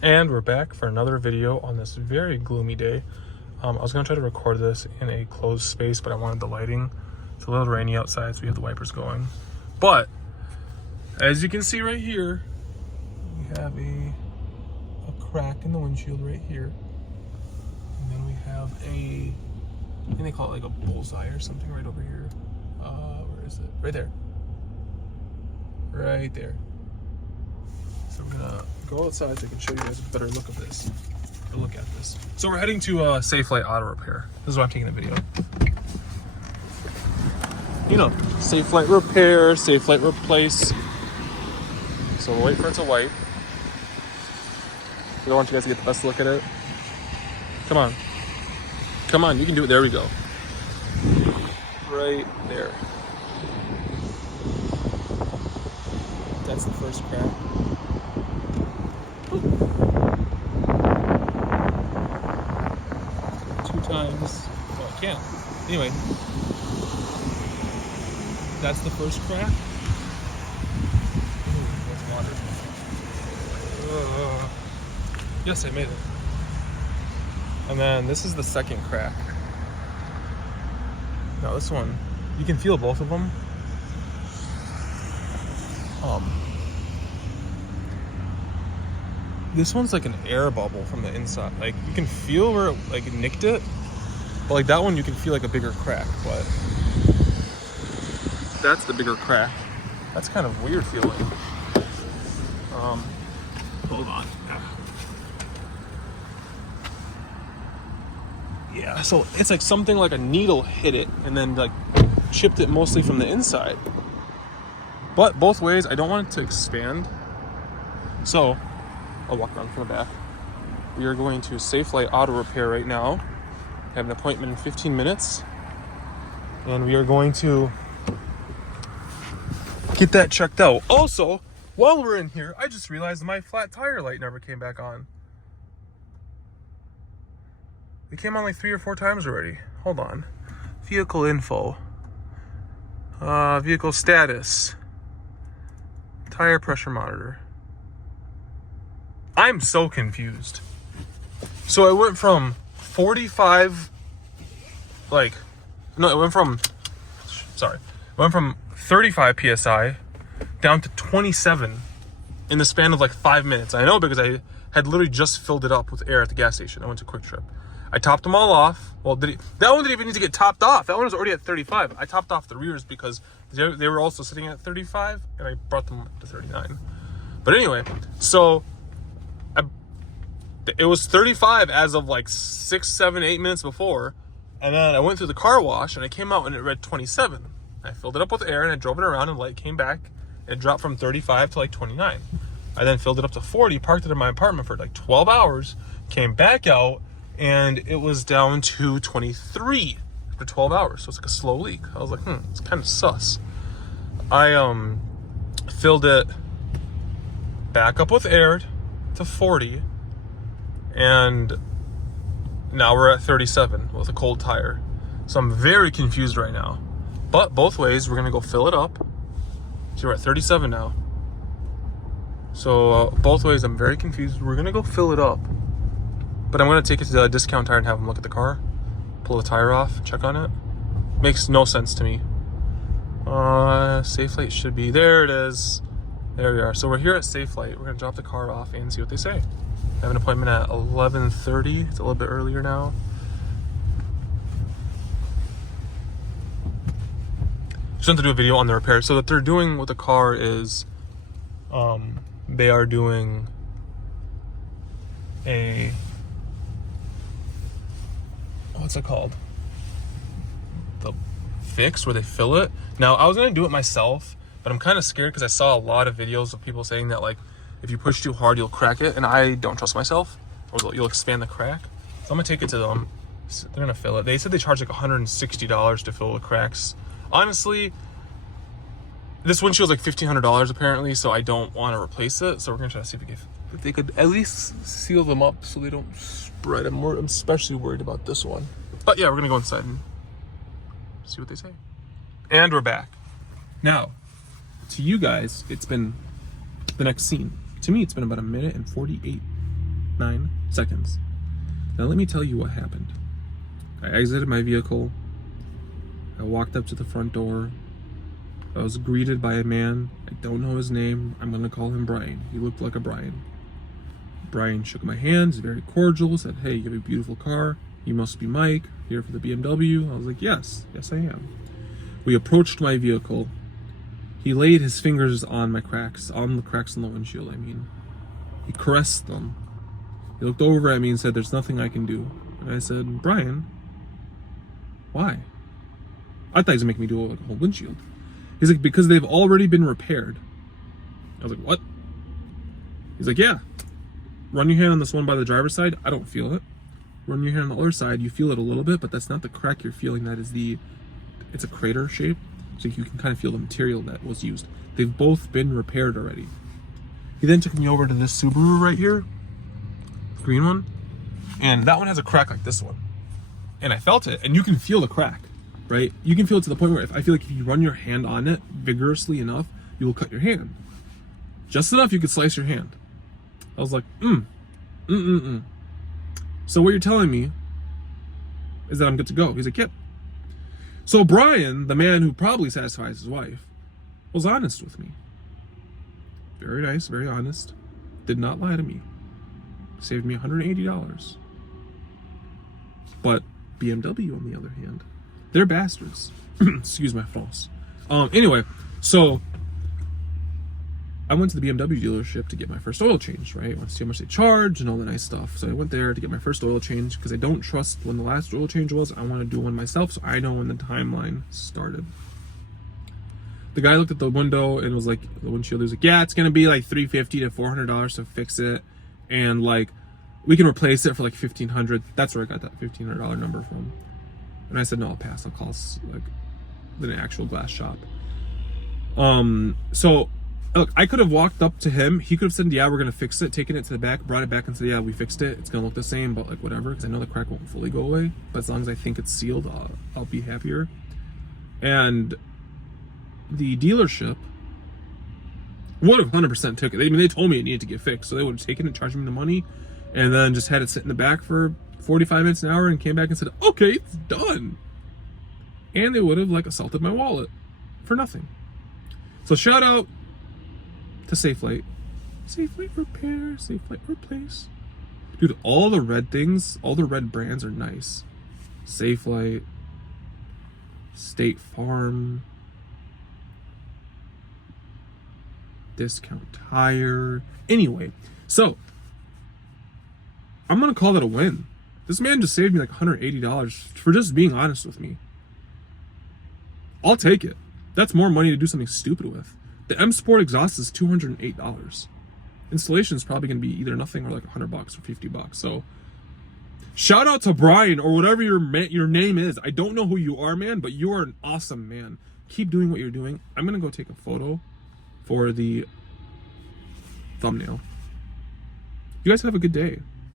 And we're back for another video on this very gloomy day. I was gonna try to record this in a closed space, but I wanted the lighting. It's a little rainy outside, so we have the wipers going. But as you can see right here, we have a crack in the windshield right here. And then we have I think they call it like a bullseye or something right over here. Where is it? Right there. Right there. So we're gonna go outside so I can show you guys a better look at this. So we're heading to Safelite Auto Repair. This is why I'm taking the video. You know, Safelite Repair, Safelite Replace. So we'll wait for it to wipe. I want you guys to get the best look at it. Come on. Come on, you can do it. There we go. Right there. That's the first crack. Ooh. 2 times. Well, I can't. Anyway. That's the first crack. Ooh, there's water. Yes, I made it. And then this is the second crack. Now this one, you can feel both of them. This one's like an air bubble from the inside. Like you can feel where it like nicked it, but like that one you can feel like a bigger crack. But that's the bigger crack. That's kind of weird feeling. Hold on. Yeah, so it's like something like a needle hit it and then like chipped it mostly from the inside. But both ways, I don't want it to expand. So I'll walk around from the back. We are going to Safelite Auto Repair right now. I have an appointment in 15 minutes. And we are going to get that checked out. Also, while we're in here, I just realized my flat tire light never came back on. It came on like 3 or 4 times already. Hold on. Vehicle info. Vehicle status. Tire pressure monitor. I'm so confused. So it went from 45, it went from 35 PSI down to 27 in the span of like 5 minutes. I know because I had literally just filled it up with air at the gas station. I went to Quick Trip. I topped them all off. Well, that one didn't even need to get topped off. That one was already at 35. I topped off the rears because they were also sitting at 35, and I brought them up to 39. But anyway, so it was 35 as of like 6, 7, 8 minutes before, and then I went through the car wash, and I came out and it read 27. I filled it up with air, and I drove it around, and the light came back, and it dropped from 35 to like 29. I then filled it up to 40, parked it in my apartment for like 12 hours, came back out, and it was down to 23 for 12 hours. So it's like a slow leak. I was like, it's kind of sus. I filled it back up with air to 40, and now we're at 37 with a cold tire. So I'm very confused right now. But both ways, we're gonna go fill it up. So we're at 37 now. So both ways, I'm very confused. We're gonna go fill it up. But I'm going to take it to the discount tire and have them look at the car. Pull the tire off, check on it. Makes no sense to me. Safelite should be, there it is. There we are. So we're here at Safelite. We're going to drop the car off and see what they say. I have an appointment at 11:30. It's a little bit earlier now. Just wanted to do a video on the repair. So what they're doing with the car is they are doing a... what's it called? The fix where they fill it. Now, I was gonna do it myself, but I'm kind of scared because I saw a lot of videos of people saying that like if you push too hard, you'll crack it, and I don't trust myself, or you'll expand the crack. So I'm gonna take it to them. They're gonna fill it. They said they charge like $160 to fill the cracks. Honestly, this windshield's like $1,500 apparently, so I don't want to replace it. So we're gonna try to see if they could at least seal them up so they don't spread. I'm especially worried about this one. But yeah, we're gonna go inside and see what they say. And we're back. Now, to you guys, it's been the next scene. To me, it's been about 1 minute and 48 0.9 seconds. Now let me tell you what happened. I exited my vehicle. I walked up to the front door. I was greeted by a man. I don't know his name. I'm gonna call him Brian. He looked like a Brian. Brian shook my hand, he's very cordial, said, "Hey, you have a beautiful car. You must be Mike, here for the BMW." I was like, yes, I am. We approached my vehicle. He laid his fingers on my cracks, on the cracks in the windshield, I mean. He caressed them. He looked over at me and said, "There's nothing I can do." And I said, "Brian, why?" I thought he was making me do like a whole windshield. He's like, "Because they've already been repaired." I was like, "What?" He's like, "Yeah. Run your hand on this one by the driver's side. I don't feel it. Run your hand on the other side. You feel it a little bit, but that's not the crack you're feeling. That is it's a crater shape. So you can kind of feel the material that was used. They've both been repaired already." He then took me over to this Subaru right here, green one, and that one has a crack like this one. And I felt it, and you can feel the crack, right? You can feel it to the point where I feel like if you run your hand on it vigorously enough, you will cut your hand. Just enough you could slice your hand. I was like, So what you're telling me is that I'm good to go? He's like, "Yep." So Brian, the man who probably satisfies his wife, was honest with me. Very nice, very honest. Did not lie to me. Saved me $180. But BMW, on the other hand, they're bastards. Excuse my France. Anyway, so I went to the BMW dealership to get my first oil changed, right? I want to see how much they charge and all the nice stuff. So I went there to get my first oil change because I don't trust when the last oil change was. I want to do one myself so I know when the timeline started. The guy looked at the window and was like, the windshield, he was like, "Yeah, it's going to be like $350 to $400 to fix it. And like, we can replace it for like $1,500. That's where I got that $1,500 number from. And I said, "No, I'll pass. I'll call like the actual glass shop." So look, I could have walked up to him. He could have said, "Yeah, we're going to fix it," taken it to the back, brought it back and said, "Yeah, we fixed it. It's going to look the same, but like whatever." Because I know the crack won't fully go away. But as long as I think it's sealed, I'll be happier. And the dealership would have 100% took it. I mean, they told me it needed to get fixed. So they would have taken it, charged me the money, and then just had it sit in the back for 45 minutes, an hour, and came back and said, "Okay, it's done." And they would have like assaulted my wallet for nothing. So shout out to Safelite. Safelite repair, Safelite replace. Dude, all the red things, all the red brands are nice. Safelite, State Farm, Discount Tire. Anyway, so I'm gonna call that a win. This man just saved me like $180 for just being honest with me. I'll take it. That's more money to do something stupid with. The M Sport exhaust is $208. Installation is probably gonna be either nothing or like $100 or $50. So shout out to Brian or whatever your name is. I don't know who you are, man, but you are an awesome man. Keep doing what you're doing. I'm gonna go take a photo for the thumbnail. You guys have a good day.